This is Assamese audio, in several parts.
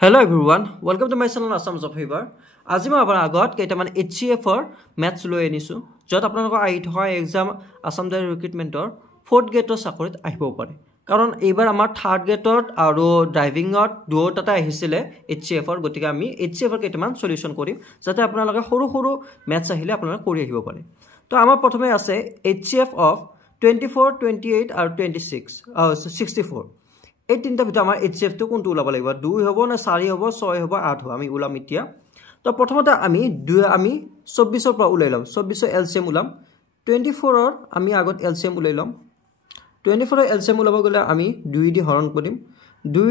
Hello everyone, welcome to my channel Assam Job Fever. আজি মই আপোনাৰ আগত কেইটামান HCF ৰ ম্যাথছ লৈ আনিছো যত আপোনালোকৰ আই হয় এক্সাম আসাম ডাইৰ ৰিক্ৰুটমেন্টৰ 4th গ্ৰেডৰ চাকৰিত আহিব পাৰে কাৰণ এইবাৰ আমাৰ 3rd গ্ৰেডত আৰু ড্ৰাইভিংত দুটাটা আহিছিলে HCF ৰ গতিকে আমি HCF ৰ কেইটামান সলিউশন কৰিম যাতে আপোনালোকে সৰু সৰু ম্যাথছ আহিলে আপোনালোকে কৰি আহিব পাৰে তো আমাৰ প্ৰথমে আছে HCF of 24 28 আৰু 64 এই তিনটা ভিতৰত আমাৰ HCF টো কোনটো ওলাব লাগিব 2 হ'ব না 4 হ'ব 6 হ'ব 8 হ'ব আমি ওলাম এতিয়া তো প্ৰথমতে আমি 24 ৰ পৰা উলাই লম 24 ৰ LCM উলাম 24 ৰ আমি আগত LCM উলাই লম 24 ৰ LCM উলাব গলে আমি 2 দি হৰণ কৰিম 2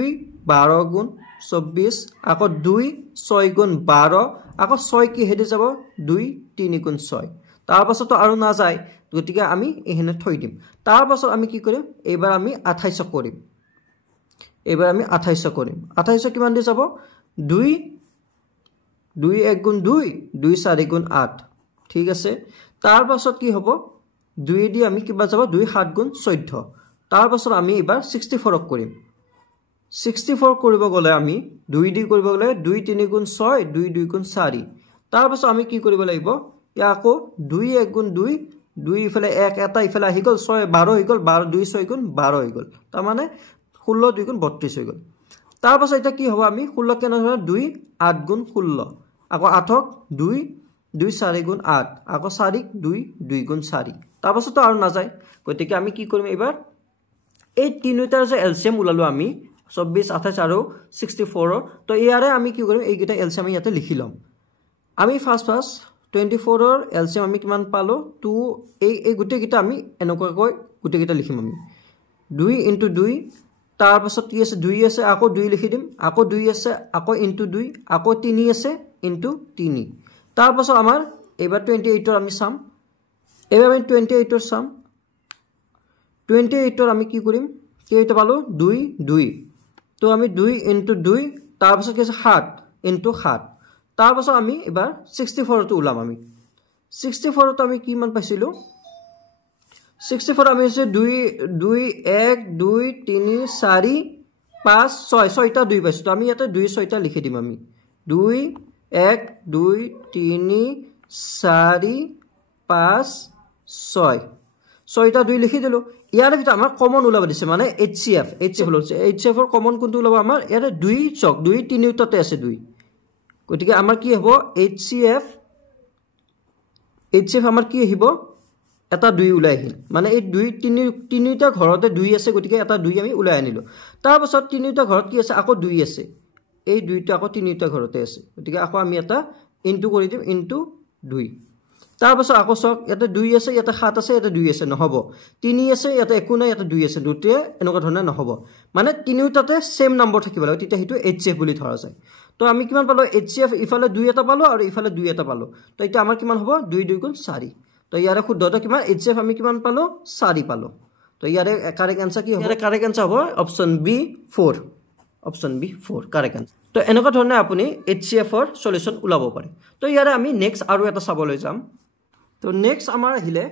12 গুণ 24 আকৌ 2 6 গুণ 12 আকৌ 6 কি হেদি যাব 2 3 গুণ 6 তাৰ পাছত আৰু না যায় গতিকে আমি এহেনে থৈ দিম তাৰ পাছত আমি কি কৰিম এবাৰ আমি 28 কৰিম এবাৰ আমি 28 কৰিম 28 কিমান দি যাব 2 2 1 গুণ 2 2 4 গুণ 8 ঠিক আছে তাৰ পাছত কি হ'ব 2 দি আমি কিবা যাব 2 7 গুণ 14 তাৰ পাছত আমি এবাৰ 64 কৰিম 64 কৰিব গলে আমি 2 দি কৰিব গলে 2 3 গুণ 6 2 2 গুণ 4 তাৰ পাছত আমি কি কৰিব লাগিব ইয়া আকৌ 2 1 গুণ 2 2 ইফালে 1 এটা ইফালে আহি গল 6 12 হৈ গল 12 2 6 গুণ 12 হৈ গল তাৰ মানে 16 2 গুণ 32 হৈ গল তাৰ পাছত এটা কি হ'ব আমি 16 কেনে ধৰা 2 8 গুণ 16 আকৌ 8ক 2 2 4 গুণ 8 আকৌ 4 2 2 গুণ 4 তাৰ পাছত আৰু না যায় গতিকে আমি কি কৰিম এবাৰ এই তিনিটাৰ যে এলসিএম উলালো আমি 24 28 আৰু 64 তো ইয়াৰে আমি কি কৰিম এইগিটা এলসিএম আমি ইয়াতে লিখি লম আমি ফাৰ্স্ট 24 ৰ এলসিএম আমি কিমান পালো 2 এই গুটে গিটা আমি এনেকৈ গুটে গিটা লিখিম আমি 2 2 তাৰ পাছত কি আছে 2 আছে আকৌ 2 লিখি দিম আকৌ 2 আছে আকৌ ইনটু 2 আকৌ 3 আছে ইনটু 3 তাৰ পাছত আমাৰ এবাৰ 28 ৰ আমি চাম এবাৰ আমি 28 ৰ চাম 28 ৰ আমি কি কৰিম কেইটা পালো 2 2 তো আমি 2 ইনটু 2 তাৰ পাছত কি আছে 7 ইনটু 7 তাৰ পাছত আমি এবাৰ 64 টো উলাম আমি 64 টো আমি কি মান পাইছিলো 64 আমি আছে 2 2 1 2 3 4 5 6 6টা 2 পাইছো তো আমি ইয়াতে 2 6টা লিখি দিম আমি 2 1 2 3 4 5 6 6টা 2 লিখি দিলো ইয়াৰ ভিতৰত আমাৰ কমন ওলাব দিছে মানে HCF HCF ৰ কমন কোনটো ওলাব আমাৰ ইয়াতে 2 চক 2 3 টাতে আছে 2 গতিকে আমাৰ কি হ'ব HCF আমাৰ কি আহিব এটা 2 উলাই আহিল মানে এই 2 তিনিটা ঘৰতে 2 আছে গতিকে এটা 2 আমি উলাই আনিলো তাৰ পাছত তিনিটা ঘৰত কি আছে আকৌ 2 আছে এই 2টা আকৌ তিনিটা ঘৰতে আছে গতিকে আকৌ আমি এটা ইনটু কৰি দিম ইনটু 2 তাৰ পাছত আকৌ চক এটা 2 আছে এটা 7 আছে এটা 2 আছে নহব 3 আছে এটা একো নাই এটা 2 আছে দুটে এনেকুৱা ধৰণে নহব মানে তিনিটাতে সেম নম্বৰ থাকিব লাগে তেতিয়া হেতু HCF বুলি ধৰা যায় তো আমি কিমান পালো HCF ইফালে 2 এটা পালো আৰু ইফালে 2 এটা পালো তো এটা আমাৰ কিমান হ'ব 2 2 গুণ 4 তো ইয়াৰে শুদ্ধতা কিমান HCF আমি কিমান পালো 4 পালো তো ইয়াৰে কাৰেক্ট आंसर কি হ'ব ইয়াৰে কারেক্ট आंसर হ'ব option B 4 option B 4 correct answer তো এনেকুৱা ধৰণে আপুনি HCF ৰ সলিউশন উলাব পাৰে তো ইয়াৰে আমি নেক্সট আৰু এটা চাবলৈ যাম তো নেক্সট আমাৰ আহিলে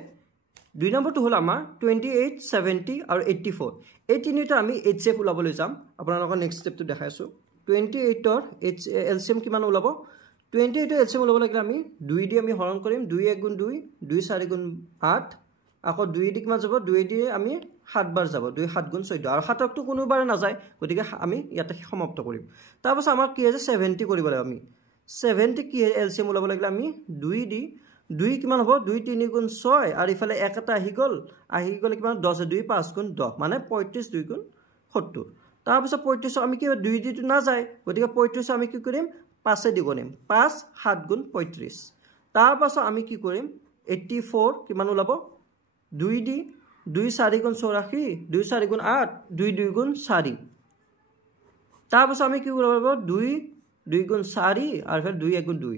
2 নম্বৰটো হল আমাৰ 28 70 আৰু 84 এই তিনিটা আমি HCF উলাবলৈ যাম আপোনালোকৰ নেক্সট স্টেপটো দেখাইছো 28 ৰ LCM কিমান উলাব 28 ৰ LCM উলাব লাগিলে আমি 2 দি আমি হৰণ কৰিম 2 1 গুণ 2 2 4 গুণ 8 আকৌ 2 দি কিমান যাব 2 দি আমি 7 বাৰ যাব 2 7 গুণ 14 আৰু 7ক তো কোনোবাৰ না যায় গতিকে আমি ইয়াতে সমাপ্ত কৰিম তাৰ পাছত আমাৰ কি আছে 70 কৰিব লাগিব আমি 70 কি LCM উলাব লাগিলে আমি 2 দি 2 কিমান হ'ব 2 3 গুণ 6 আৰু ইফালে 1 এটা আহি গল কিমান 10 2 5 গুণ 10 মানে 35 2 গুণ 70 তাৰ পাছত 35 আমি কি 2 দি না যায় গতিকে 35 আমি কি কৰিম 5 দি গণিম 5 7 গুণ 35 তাৰ পাছত আমি কি কৰিম 84 কিমান ওলাব 2 দি 2 4 গুণ 84 2 4 গুণ 8 2 2 গুণ 4 তাৰ পাছত আমি কি কৰিব 2 2 গুণ 4 আৰু ফেৰ 2 1 গুণ 2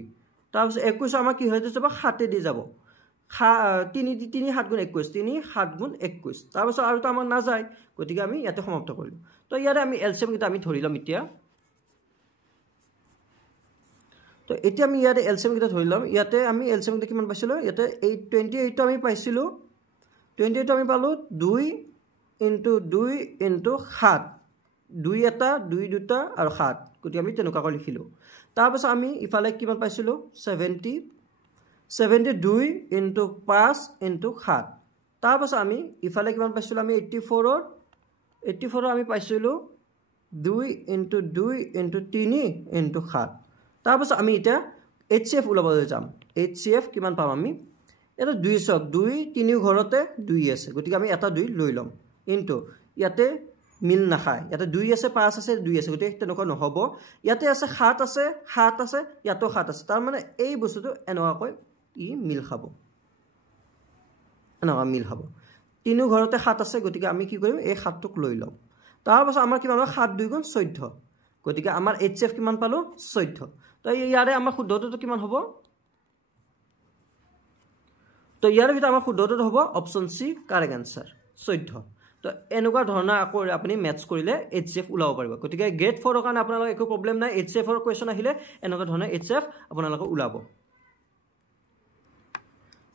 তাৰ পাছত 21 আমাৰ কি হৈ যাব 7 দি যাব 3 3 7 গুণ 21 3 7 গুণ 21 তাৰ পাছত আৰু তো আমাৰ না যায় গতিকে আমি ইয়াতে সমাপ্ত কৰিলো তো ইয়াৰে আমি এলসিএম কিটা আমি ধৰি লম এতিয়া তো এতিয়া আমি ইয়াতে এলসিএম কিটা ধৰি লম ইয়াতে আমি এলসিএম কিটা কিমান পাইছিলো ইয়াতে 28 টো আমি পাইছিলো 28 টো আমি পালো 2 * 2 * 7 2 এটা 2 দুটা আৰু 7 গতিকে আমি তেনেকুৱাকৈ লিখিলোঁ তাৰপাছত আমি ইফালে কিমান পাইছিলোঁ 72 ইনটু 5 ইনটু 7 তাৰপাছত আমি ইফালে কিমান পাইছিলোঁ আমি 84 আমি পাইছিলোঁ 2 ইনটু 2 ইনটু 3 ইনটু 7 তাৰপাছত আমি এতিয়া HCF ওলাবলৈ যাম HCF কিমান পাম আমি এটা 2 চক 2 3 ঘৰতে 2 আছে গতিকে আমি এটা 2 লৈ লম ইনটু ইয়াতে মিল নাখায় ইয়াতে 2 আছে 5 আছে 2 আছে গতিকে তেনেকুৱা নহব ইয়াতে আছে 7 আছে ইয়াতো 7 আছে তাৰ মানে এই বস্তুটো এনেকুৱাকৈ ই মিল খাব এনেকুৱা মিল খাব 3 ঘৰতে 7 আছে গতিকে আমি কি কৰিম এই 7টোক লৈ লম তাৰপাছত আমাৰ কিমান হ'ব 7 2 গুণ 14 গতিকে আমাৰ HCF কিমান পালো 14 তো ইয়াৰে আমাৰ শুদ্ধটো কিমান হ'ব তো ইয়াৰ ভিতৰত আমাৰ শুদ্ধটো হ'ব অপচন সি কাৰেক্ট আনসাৰ 14 তো এনেকুৱা ধৰণৰ আকৌ আপুনি মেথছ কৰিলে HCF ওলাব পাৰিব গতিকে গ্ৰেড 4 ৰ কাৰণে আপোনালোকৰ একো প্ৰবলেম নাই HCF ৰ কোৱেশ্চন আহিলে এনেকুৱা ধৰণৰ HCF আপোনালোকৰ ওলাব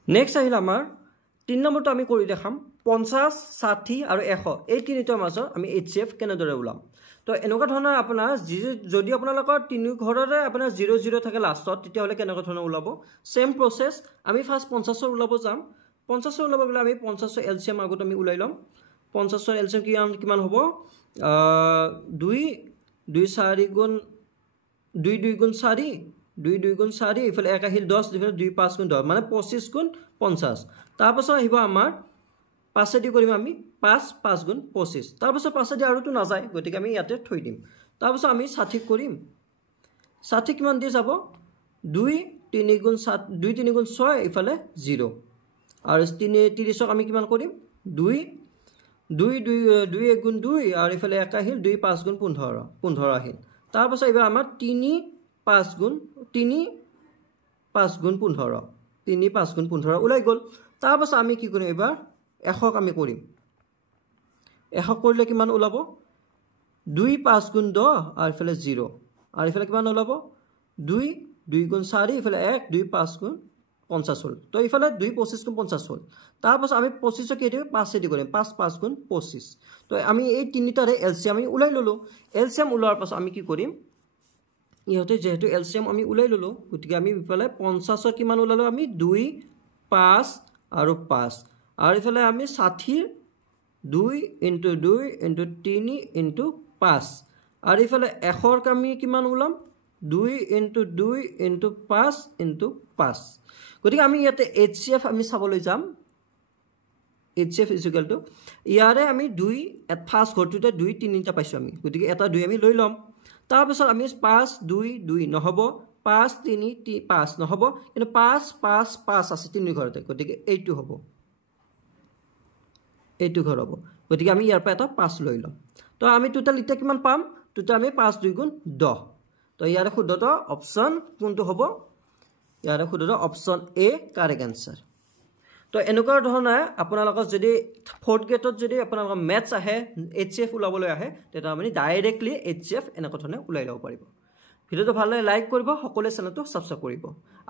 নেক্সট আহিল আমাৰ 3 নম্বৰটো আমি কৰি দেখাম 50 60 আৰু 100 এই তিনিটাৰ মাজত আমি HCF কেনেদৰে ওলাম তো এনেকুৱা ধৰণৰ আপোনাৰ যদি আপোনালোকৰ তিনি ঘৰৰে আপোনাৰ 00 থাকে লাষ্টত তেতিয়া হলে কেনেকুৱা ধৰণৰ ওলাব সেম প্ৰসেস আমি ফাৰ্স্ট 50 ওলাব যাম 50 ওলাব গলে আমি 50 LCM আগত আমি ওলাই লম 50 LCM কিমান হ'ব 2 2 4 গুণ 2 2 গুণ 4 2 2 গুণ 4 ইফালে 1 আহিল 10 ইফালে 2 5 গুণ 10 মানে 25 গুণ 50 তাৰপাছত আহিব আমাৰ 5 দি কৰিম আমি 5 5 গুণ 25 তাৰপাছত 5 দি আৰুটো না যায় গতিকে আমি ইয়াতে থৈ দিম তাৰপাছত আমি 60 কৰিম 60 কিমান দি যাব 2 3 গুণ 7 2 3 গুণ 6 ইফালে 0 আৰু 30ক আমি কিমান কৰিম 2 2 2 1 গুণ 2 আৰু ইফালে 1 আহিল 2 5 গুণ 15 আহিল তাৰপাছত এবাৰ আমাৰ 3 5 গুণ 3 5 গুণ 15 3 5 গুণ 15 ওলাই গল তাৰপাছত আমি কি কৰিম এবাৰ 100ক আমি কৰিম 100 কৰিলে কিমান ওলাব 2 5 গুণ 10 আৰু ইফালে 0 আৰু ইফালে কিমান ওলাব 2 2 গুণ 4 ইফালে 1 2 5 গুণ 50 হল তো ইফালে 2 25 গুণ 50 হল তাৰপাছত আমি 25ক কি দিম 5 দি কৰিম 5 5 গুণ 25 তো আমি এই তিনিটাৰে LCM আমি ওলাই ললো LCM ওলোৱাৰ পাছত আমি কি কৰিম ইহতে যেহেতু LCM আমি ওলাই ললো গতিকে আমি ইফালে 50ৰ কিমান ওলালো আমি 2 5 আৰু 5 আৰু ইফালে আমি 60 2 ইনটু 2 ইনটু 3 ইনটু 5 আৰু ইফালে 100ৰ আমি কিমান ওলাম 2 ইনটু 2 ইনটু 5 ইনটু 5 গতিকে আমি ইয়াতে HCF আমি চাবলৈ যাম HCF ইজ ইকুৱেল টু ইয়াৰে আমি 2 ফাৰ্স্ট ঘৰটোতে 2 3টা পাইছো আমি গতিকে এটা 2 আমি লৈ লম তাৰপিছত আমি 5 2 2 নহব 5 3 5 নহব কিন্তু 5 5 5 আছে তিনি ঘৰতে গতিকে এইটো হ'ব এইটো ঘৰ হ'ব গতিকে আমি ইয়াৰ পৰা এটা 5 লৈ লম তো আমি টোটাল ইটা কিমান পাম টোটাল আমি 5 2 গুণ 10 তো ইয়াৰ শুদ্ধটো অপচন কোনটো হ'ব ইয়াৰ শুদ্ধটো অপচন এ কাৰেক্ট আনসাৰ তো এনেকুৱা ধৰণে আপোনালোকৰ যদি 4th গ্ৰেডত যদি আপোনালোকৰ মেথছ আহে HCF ওলাবলৈ আহে তেতিয়া আপুনি ডাইৰেক্টলি HCF এনেকুৱা ধৰণে ওলাই ল'ব পাৰিব ভিডিওটো ভাল লাগে লাইক কৰিব সকলোৱে চেনেলটো সাবস্ক্ৰাইব কৰিব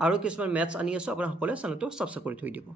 আৰু কিছুমান মেথছ আনি আছো আপোনালোকে সকলোৱে চেনেলটো সাবস্ক্ৰাইব কৰি থৈ দিব